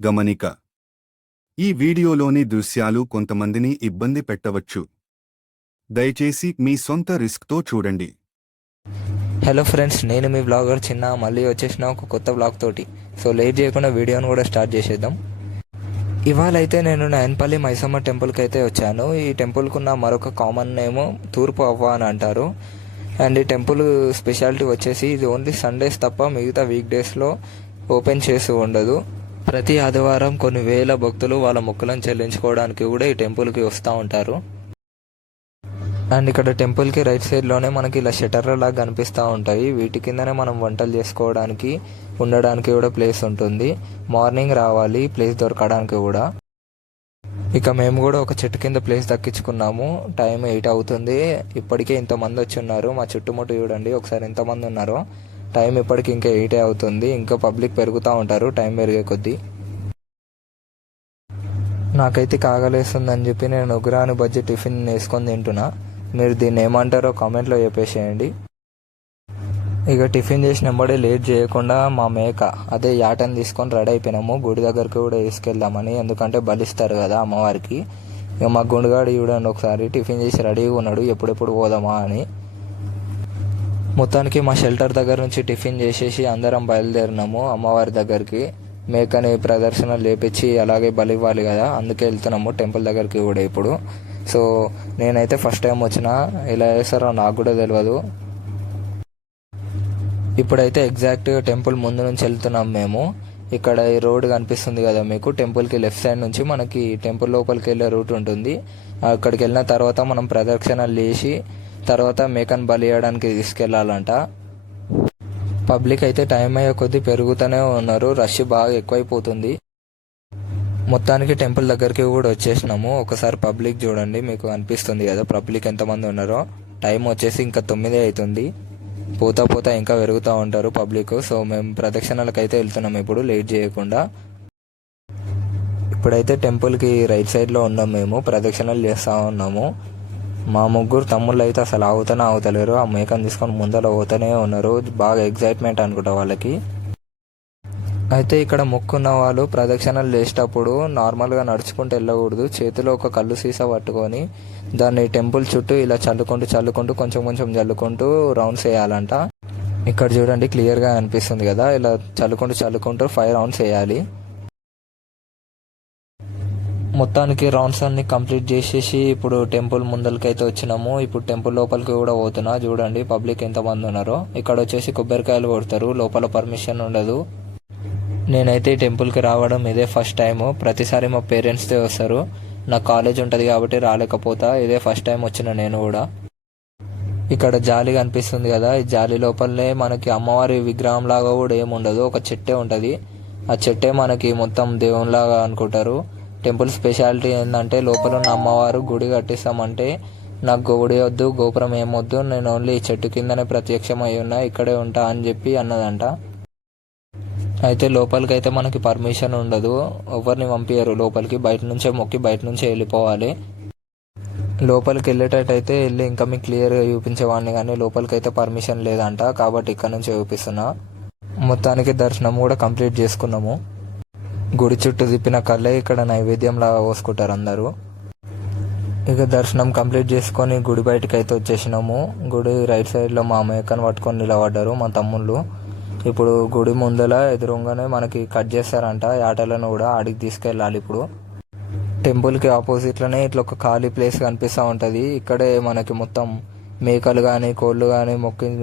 గమనిక: ఈ వీడియోలోని దృశ్యాలు కొంతమందిని ఇబ్బంది పెట్టవచ్చు. దయచేసి మీ సొంత రిస్క్తో చూడండి. హలో ఫ్రెండ్స్, నేను మీ బ్లాగర్ చిన్న మళ్ళీ వచ్చేసిన ఒక కొత్త బ్లాగ్ తోటి. సో లేట్ చేయకుండా వీడియోను కూడా స్టార్ట్ చేసేద్దాం. ఇవాళ అయితే నేను నయన్పల్లి మైసమ్మ టెంపుల్కి అయితే వచ్చాను. ఈ టెంపుల్కి ఉన్న మరొక కామన్ నేమ్ తూర్పు అవ్వ అని అంటారు. అండ్ ఈ టెంపుల్ స్పెషాలిటీ వచ్చేసి ఇది ఓన్లీ సండేస్ తప్ప మిగతా వీక్ డేస్లో ఓపెన్ చేసి ఉండదు. ప్రతి ఆదివారం కొన్ని వేల భక్తులు వాళ్ళ మొక్కులను చెల్లించుకోవడానికి కూడా ఈ టెంపుల్కి వస్తూ ఉంటారు. అండ్ ఇక్కడ టెంపుల్కి రైట్ సైడ్లోనే మనకి ఇలా షటర్ల లాగా కనిపిస్తూ ఉంటాయి. వీటి కిందనే మనం వంటలు చేసుకోవడానికి, ఉండడానికి కూడా ప్లేస్ ఉంటుంది. మార్నింగ్ రావాలి ప్లేస్ దొరకడానికి కూడా. ఇక మేము కూడా ఒక చెట్టు కింద ప్లేస్ దక్కించుకున్నాము. టైం 8 అవుతుంది. ఇప్పటికే ఇంతమంది వచ్చి ఉన్నారు. మా చుట్టుముట్టు చూడండి ఒకసారి ఎంతమంది ఉన్నారో. టైం ఇప్పటికి ఇంకా 8 అవుతుంది. ఇంకా పబ్లిక్ పెరుగుతూ ఉంటారు టైం పెరిగే కొద్దీ. నాకైతే కాగలేస్తుందని చెప్పి నేను ఉగ్రాని బజ్జీ టిఫిన్ వేసుకొని తింటున్నా. మీరు దీన్ని ఏమంటారో కామెంట్లో చెప్పేసేయండి. ఇక టిఫిన్ చేసిన వెంబడే లేట్ చేయకుండా మా మేక అదే యాటని తీసుకొని రెడీ అయిపోయినాము. గుడి దగ్గరికి కూడా తీసుకెళ్దామని, ఎందుకంటే బలిస్తారు కదా అమ్మవారికి. ఇక మా గుండుగాడు చూడండి ఒకసారి టిఫిన్ చేసి రెడీగా ఉన్నాడు, ఎప్పుడెప్పుడు పోదామా అని. మొత్తానికి మా షెల్టర్ దగ్గర నుంచి టిఫిన్ చేసేసి అందరం బయలుదేరినాము అమ్మవారి దగ్గరికి. మేకని ప్రదర్శన లేపించి అలాగే బలి ఇవ్వాలి కదా, అందుకే వెళ్తున్నాము టెంపుల్ దగ్గరికి కూడా ఇప్పుడు. సో నేనైతే ఫస్ట్ టైం వచ్చిన, ఎలా చేస్తారో నాకు కూడా తెలియదు. ఇప్పుడైతే ఎగ్జాక్ట్ టెంపుల్ ముందు నుంచి వెళ్తున్నాం మేము. ఇక్కడ ఈ రోడ్ కనిపిస్తుంది కదా మీకు, టెంపుల్కి లెఫ్ట్ సైడ్ నుంచి మనకి టెంపుల్ లోపలికి వెళ్ళే రూట్ ఉంటుంది. అక్కడికి వెళ్ళిన తర్వాత మనం ప్రదక్షిణలు చేసి తర్వాత మేకను బలి ఇవ్వడానికి తీసుకెళ్లాలంట. పబ్లిక్ అయితే టైం అయ్యే కొద్దీ పెరుగుతూనే ఉన్నారు, రష్ బాగా ఎక్కువైపోతుంది. మొత్తానికి టెంపుల్ దగ్గరికి కూడా వచ్చేసినాము. ఒకసారి పబ్లిక్ చూడండి, మీకు అనిపిస్తుంది కదా పబ్లిక్ ఎంతమంది ఉన్నారో. టైం వచ్చేసి ఇంకా 9 అవుతుంది. పోతా పోతా ఇంకా పెరుగుతూ ఉంటారు పబ్లిక్. సో మేము ప్రదక్షిణలకు అయితే వెళ్తున్నాం ఇప్పుడు లేట్ చేయకుండా. ఇప్పుడైతే టెంపుల్కి రైట్ సైడ్లో ఉన్నాం, మేము ప్రదక్షిణలు చేస్తూ ఉన్నాము. మా ముగ్గురు తమ్ముళ్ళు అయితే అసలు ఆగుతలేరు. ఆ మేకను తీసుకొని ముందర పోతూనే ఉన్నారు. బాగా ఎగ్జైట్మెంట్ అనుకుంటా వాళ్ళకి. అయితే ఇక్కడ మొక్కున్న వాళ్ళు ప్రదక్షిణలు చేసేటప్పుడు నార్మల్గా నడుచుకుంటూ వెళ్ళకూడదు. చేతిలో ఒక కళ్ళు సీసా పట్టుకొని దాన్ని టెంపుల్ చుట్టూ ఇలా చల్లుకుంటూ కొంచెం కొంచెం చల్లుకుంటూ రౌండ్స్ వేయాలంట. ఇక్కడ చూడండి క్లియర్గా అనిపిస్తుంది కదా, ఇలా చల్లుకుంటూ 5 రౌండ్స్ వేయాలి. మొత్తానికి రౌండ్స్ అన్ని కంప్లీట్ చేసేసి ఇప్పుడు టెంపుల్ ముందరికైతే వచ్చినాము. ఇప్పుడు టెంపుల్ లోపలికి కూడా పోతున్నా. చూడండి పబ్లిక్ ఎంతమంది ఉన్నారో. ఇక్కడ వచ్చేసి కొబ్బరికాయలు కొడతారు, లోపల పర్మిషన్ ఉండదు. నేనైతే ఈ టెంపుల్కి రావడం ఇదే ఫస్ట్ టైము. ప్రతిసారి మా పేరెంట్స్తో వస్తారు, నాకు కాలేజ్ ఉంటుంది కాబట్టి రాలేకపోతా. ఇదే ఫస్ట్ టైం వచ్చిన నేను కూడా. ఇక్కడ జాలి కనిపిస్తుంది కదా, ఈ జాలి లోపలనే మనకి అమ్మవారి విగ్రహం లాగా కూడా ఏముండదు, ఒక చెట్టే ఉంటుంది. ఆ చెట్టే మనకి మొత్తం దేవునిలాగా అనుకుంటారు. టెంపుల్ స్పెషాలిటీ ఏంటంటే లోపల ఉన్న అమ్మవారు గుడి కట్టిస్తామంటే నాకు గుడి వద్దు, గోపురం ఏమొద్దు, నేను ఓన్లీ ఈ చెట్టు కిందనే ప్రత్యక్షమై ఉన్నా, ఇక్కడే ఉంటా అని చెప్పి అన్నదంట. అయితే లోపలికి అయితే మనకి పర్మిషన్ ఉండదు, ఎవరిని పంపించరు లోపలికి. బయట నుంచే మొక్కి బయట నుంచే వెళ్ళిపోవాలి. లోపలికి వెళ్ళేటట్టయితే వెళ్ళి ఇంకా మీకు క్లియర్గా చూపించేవాడిని, కానీ లోపలికి అయితే పర్మిషన్ లేదంట. కాబట్టి ఇక్కడ నుంచి చూపిస్తున్నా. మొత్తానికి దర్శనం కూడా కంప్లీట్ చేసుకున్నాము. గుడి చుట్టూ తిప్పిన కళ్ళే ఇక్కడ నైవేద్యంలాగా పోసుకుంటారు అందరూ. ఇక దర్శనం కంప్లీట్ చేసుకొని గుడి బయటకు అయితే వచ్చేసినాము. గుడి రైట్ సైడ్లో మా మేకను పట్టుకొని నిలబడ్డారు మా తమ్ముళ్ళు. ఇప్పుడు గుడి ముందల ఎదురుగానే మనకి కట్ చేస్తారంట యాటలను కూడా, ఆడికి తీసుకెళ్ళాలి ఇప్పుడు. టెంపుల్కి ఆపోజిట్లోనే ఇట్లా ఒక ఖాళీ ప్లేస్ కనిపిస్తూ ఉంటుంది. ఇక్కడే మనకి మొత్తం మేకలు కానీ కోళ్ళు కానీ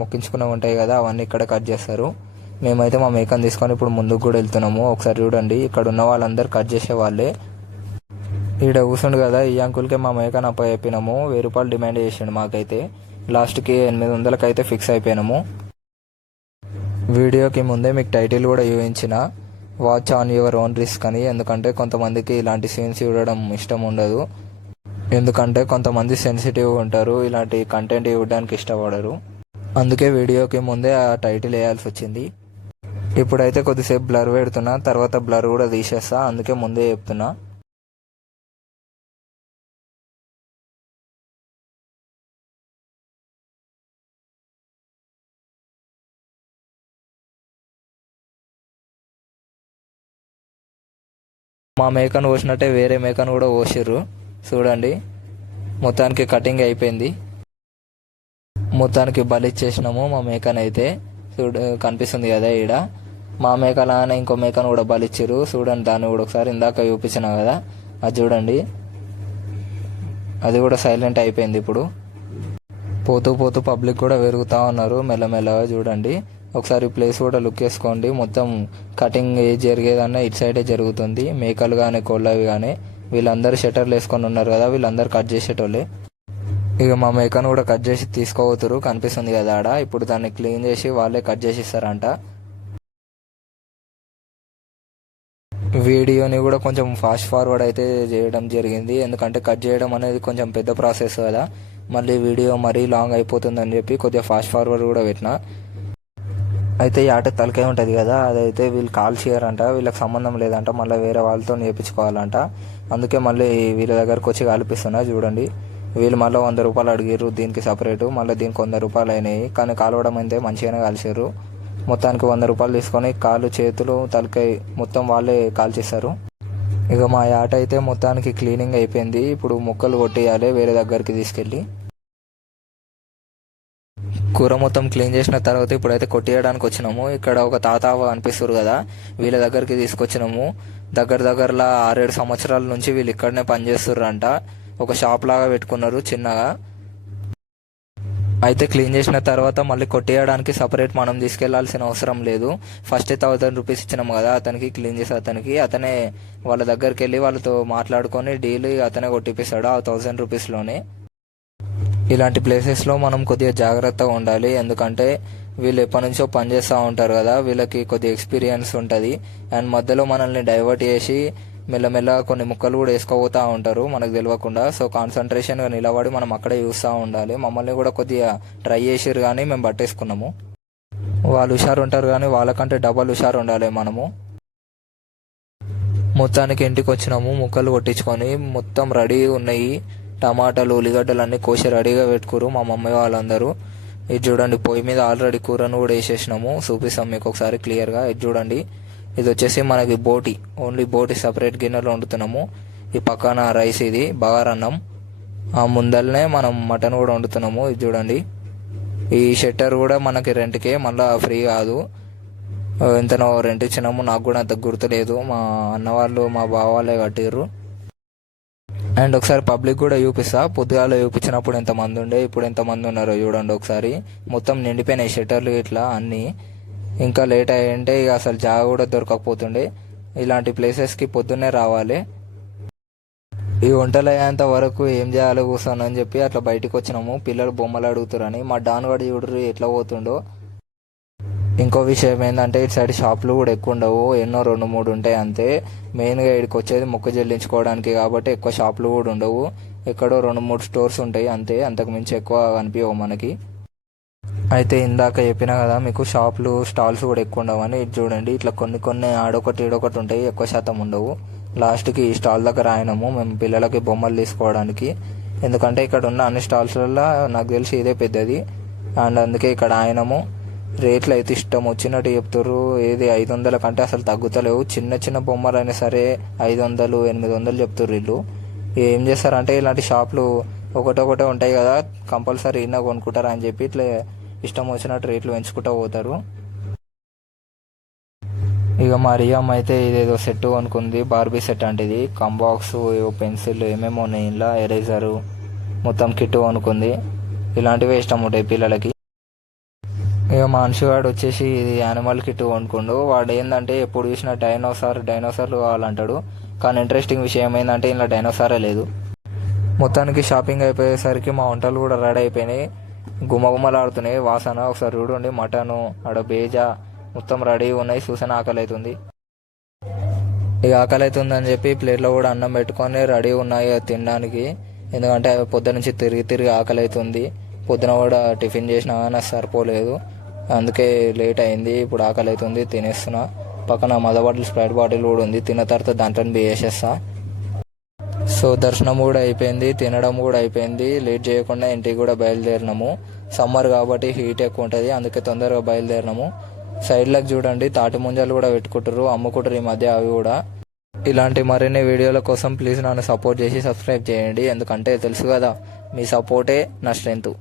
మొక్కించుకునే ఉంటాయి కదా, అవన్నీ ఇక్కడే కట్ చేస్తారు. మేమైతే మా మేకను తీసుకొని ఇప్పుడు ముందుకు కూడా వెళ్తున్నాము. ఒకసారి చూడండి, ఇక్కడ ఉన్న వాళ్ళందరూ కట్ చేసే వాళ్ళే. ఈడ కూర్చుండు కదా, ఈ అంకుల్కే మా మేకను చెప్పినాము. 1000 రూపాయలు డిమాండ్ చేసిండు మాకైతే. లాస్ట్కి 800కి అయితే ఫిక్స్ అయిపోయినాము. వీడియోకి ముందే మీకు టైటిల్ కూడా చూపించిన, watch on your own risk అని. ఎందుకంటే కొంతమందికి ఇలాంటి సీన్స్ చూడడం ఇష్టం ఉండదు, ఎందుకంటే కొంతమంది సెన్సిటివ్ ఉంటారు, ఇలాంటి కంటెంట్ చూడడానికి ఇష్టపడరు. అందుకే వీడియోకి ముందే ఆ టైటిల్ వేయాల్సి వచ్చింది. ఇప్పుడైతే కొద్దిసేపు బ్లర్ పెడుతున్నా, తర్వాత బ్లర్ కూడా తీసేస్తా, అందుకే ముందే చెప్తున్నా. మా మేకను కోసినట్టే వేరే మేకను కూడా కోసిర్రు చూడండి. మొత్తానికి కటింగ్ అయిపోయింది. మొత్తానికి బలిచ్చేసినాము మా మేకనైతే. కనిపిస్తుంది కదా ఈడ. మా మేకలానే ఇంకో మేకను కూడా బలిచ్చిర్రు చూడండి. దాన్ని కూడా ఒకసారి ఇందాక చూపించిన కదా, అది చూడండి. అది కూడా సైలెంట్ అయిపోయింది. ఇప్పుడు పోతూ పోతూ పబ్లిక్ కూడా పెరుగుతూ ఉన్నారు మెల్లమెల్లగా. చూడండి ఒకసారి ప్లేస్ కూడా లుక్ వేసుకోండి. మొత్తం కటింగ్ జరిగేదన్నా ఇటు సైడే జరుగుతుంది. మేకలు కానీ కోళ్ళవి కానీ వీళ్ళందరూ షట్టర్లు వేసుకొని ఉన్నారు కదా, వీళ్ళందరూ కట్ చేసేటోళ్ళే. ఇక మా మేకను కూడా కట్ చేసి తీసుకోపోతురు, కనిపిస్తుంది కదా ఆడ. ఇప్పుడు దాన్ని క్లీన్ చేసి వాళ్ళే కట్ చేసి ఇస్తారంట. వీడియోని కూడా కొంచెం ఫాస్ట్ ఫార్వర్డ్ అయితే చేయడం జరిగింది, ఎందుకంటే కట్ చేయడం అనేది కొంచెం పెద్ద ప్రాసెస్ కదా. మళ్ళీ వీడియో మరీ లాంగ్ అయిపోతుందని చెప్పి కొద్దిగా ఫాస్ట్ ఫార్వర్డ్ కూడా పెట్టిన. అయితే ఈ ఆట తలకాయ ఉంటుంది కదా, అదైతే వీళ్ళు కాల్ చేయరంట, వీళ్ళకి సంబంధం లేదంట, మళ్ళీ వేరే వాళ్ళతో నేర్పించుకోవాలంట. అందుకే మళ్ళీ వీళ్ళ దగ్గరకు వచ్చి కాల్పిస్తున్నా. చూడండి వీళ్ళు మళ్ళీ 100 రూపాయలు అడిగారు దీనికి సపరేటు, మళ్ళీ దీనికి 100 రూపాయలు అయినాయి. కానీ కాలవడం అయితే మంచిగానే కాల్చారు. మొత్తానికి 100 రూపాయలు తీసుకొని కాళ్ళు చేతులు తలకాయ మొత్తం వాళ్ళే కాల్చేస్తారు. ఇక మా ఆట అయితే మొత్తానికి క్లీనింగ్ అయిపోయింది. ఇప్పుడు ముక్కలు కొట్టేయాలి వేరే దగ్గరికి తీసుకెళ్ళి. కూర మొత్తం క్లీన్ చేసిన తర్వాత ఇప్పుడైతే కొట్టేయడానికి వచ్చినాము. ఇక్కడ ఒక తాత అనిపిస్తారు కదా, వీళ్ళ దగ్గరికి తీసుకొచ్చినాము. దగ్గరలా 6-7 సంవత్సరాల నుంచి వీళ్ళు ఇక్కడనే పనిచేస్తుర్రంట. ఒక షాప్ లాగా పెట్టుకున్నారు చిన్నగా. అయితే క్లీన్ చేసిన తర్వాత మళ్ళీ కొట్టేయడానికి సపరేట్ మనం తీసుకెళ్లాల్సిన అవసరం లేదు. ఫస్ట్ 1000 రూపీస్ ఇచ్చినాము కదా అతనికి, క్లీన్ చేసే అతనే వాళ్ళ దగ్గరికి వెళ్ళి వాళ్ళతో మాట్లాడుకొని డీల్ అతనే కొట్టిపిస్తాడు ఆ 1000 రూపీస్లోనే. ఇలాంటి ప్లేసెస్లో మనం కొద్దిగా జాగ్రత్తగా ఉండాలి, ఎందుకంటే వీళ్ళు ఎప్పటి నుంచో పనిచేస్తూ ఉంటారు కదా, వీళ్ళకి కొద్దిగా ఎక్స్పీరియన్స్ ఉంటుంది. అండ్ మధ్యలో మనల్ని డైవర్ట్ చేసి మెల్లమెల్ల కొన్ని ముక్కలు కూడా వేసుకోపోతూ ఉంటారు మనకు తెలియకుండా. సో కాన్సన్ట్రేషన్గా నిలబడి మనం అక్కడే చూస్తూ ఉండాలి. మమ్మల్ని కూడా కొద్దిగా ట్రై చేసిరు కానీ మేము పట్టేసుకున్నాము. వాళ్ళు హుషారు ఉంటారు కానీ వాళ్ళకంటే డబల్ హుషారు ఉండాలి మనము. మొత్తానికి ఇంటికి వచ్చినాము, ముక్కలు కొట్టించుకొని మొత్తం రెడీ ఉన్నాయి. టమాటాలు ఉల్లిగడ్డలు అన్నీ కోసి రెడీగా పెట్టుకురు మా మమ్మీ వాళ్ళందరూ. ఇది చూడండి పొయ్యి మీద ఆల్రెడీ కూరను కూడా వేసేసినాము, చూపిస్తాం మీకు ఒకసారి క్లియర్గా. ఇది చూడండి, ఇది వచ్చేసి మనకి బోటి, ఓన్లీ బోటి సపరేట్ గిన్నెలో వండుతున్నాము. ఈ పక్కన రైస్, ఇది బగారన్నం. ఆ ముందరనే మనం మటన్ కూడా వండుతున్నాము. ఇది చూడండి, ఈ షట్టర్ కూడా మనకి రెంట్కే, మళ్ళీ ఫ్రీ కాదు. ఎంతనో రెంట్ ఇచ్చినాము, నాకు కూడా అంత గుర్తులేదు. మా అన్న వాళ్ళు మా బావ వాళ్ళే కట్టిర్రు. అండ్ ఒకసారి పబ్లిక్ కూడా చూపిస్తా. పొద్దుగాల చూపించినప్పుడు ఎంతమంది ఉండే, ఇప్పుడు ఎంతమంది ఉన్నారో చూడండి ఒకసారి. మొత్తం నిండిపోయినాయి షట్టర్లు ఇట్లా అన్నీ. ఇంకా లేట్ అయ్యింటే ఇక అసలు జాగ కూడా దొరకకపోతుండే. ఇలాంటి ప్లేసెస్కి పొద్దున్నే రావాలి. ఈ వంటలు అయ్యేంత వరకు ఏం చేయాలో కూర్చోనని చెప్పి అట్లా బయటకు వచ్చినాము. పిల్లలు బొమ్మలు అడుగుతారని. మా డాన్ గడి చూడరు ఎట్లా పోతుండో. ఇంకో విషయం ఏంటంటే ఇటు సైడ్ షాపులు కూడా ఎక్కువ ఉండవు, ఎన్నో 2-3 ఉంటాయి అంతే. మెయిన్గా ఇక్కడికి వచ్చేది మొక్క చెల్లించుకోవడానికి కాబట్టి ఎక్కువ షాపులు కూడా ఉండవు. ఎక్కడో 2-3 స్టోర్స్ ఉంటాయి అంతే, అంతకు మించి ఎక్కువ కనిపించవు మనకి. అయితే ఇందాక చెప్పినా కదా మీకు షాపులు స్టాల్స్ కూడా ఎక్కువ ఉండవని. ఇది చూడండి, ఇట్లా కొన్ని ఆడొకటి ఈడొకటి ఉంటాయి, ఎక్కువ శాతం ఉండవు. లాస్ట్కి ఈ స్టాల్ దగ్గర ఆయనము మేము పిల్లలకి బొమ్మలు తీసుకోవడానికి. ఎందుకంటే ఇక్కడ ఉన్న అన్ని స్టాల్స్లలో నాకు తెలిసి ఇదే పెద్దది. అండ్ అందుకే ఇక్కడ ఆయనము. రేట్లు అయితే ఇష్టం వచ్చినట్టు చెప్తారు. ఏది 500 కంటే అసలు తగ్గుతలేవు. చిన్న బొమ్మలు అయినా సరే 500, 800 చెప్తారు వీళ్ళు. ఏం చేస్తారంటే ఇలాంటి షాపులు ఒకటొకటే ఉంటాయి కదా, కంపల్సరీ ఇన్న కొనుక్కుంటారు అని చెప్పి ఇట్లా ఇష్టం వచ్చినట్టు రేట్లు పెంచుకుంటూ పోతారు. ఇక మా రియామ్ అయితే ఇదేదో సెట్ కొనుక్కుంది, బార్బీ సెట్ అంటే ఇది. కంబాక్స్, పెన్సిల్ ఏమేమో ఉన్నాయి ఇలా, ఎరేజరు మొత్తం కిట్ కొనుక్కుంది. ఇలాంటివే ఇష్టం ఉంటాయి పిల్లలకి. ఇక మా అంశుగాడు వచ్చేసి ఇది యానిమల్ కిట్ కొనుక్కుండు. వాడు ఏంటంటే ఎప్పుడు చూసినా డైనోసార్లు కావాలంటాడు. కానీ ఇంట్రెస్టింగ్ విషయం ఏంటంటే ఇలా డైనోసారే లేదు. మొత్తానికి షాపింగ్ అయిపోయేసరికి మా వంటలు కూడా రెడీ అయిపోయినాయి, గుమగుమలాడుతున్నాయి వాసన. ఒకసారి చూడండి, మటను ఆడ బేజా మొత్తం రెడీ ఉన్నాయి. చూసిన ఆకలి అవుతుంది. ఇక ఆకలి అవుతుందని చెప్పి ప్లేట్లో కూడా అన్నం పెట్టుకొని రెడీ ఉన్నాయి తినడానికి. ఎందుకంటే పొద్దు నుంచి తిరిగి ఆకలి అవుతుంది. పొద్దున కూడా టిఫిన్ చేసినా కానీ సరిపోలేదు, అందుకే లేట్ అయింది. ఇప్పుడు ఆకలి అవుతుంది, తినేస్తున్నా. పక్కన మద బాటిల్, స్ప్రైట్ బాటిల్ కూడా ఉంది. తిన్న తర్వాత దాంట్లో వేసేస్తా. సో దర్శనం కూడా అయిపోయింది, తినడం కూడా అయిపోయింది. లేట్ చేయకుండా ఇంటికి కూడా బయలుదేరినాము. సమ్మర్ కాబట్టి హీట్ ఎక్కువ ఉంటుంది, అందుకే తొందరగా బయలుదేరినాము. సైడ్లకు చూడండి తాటి ముంజలు కూడా పెట్టుకుంటారు, అమ్ముకుంటారు ఈ మధ్య. అవి కూడా ఇలాంటి మరిన్ని వీడియోల కోసం ప్లీజ్ నన్ను సపోర్ట్ చేసి సబ్స్క్రైబ్ చేయండి. ఎందుకంటే తెలుసు కదా, మీ సపోర్టే నా స్ట్రెంత్.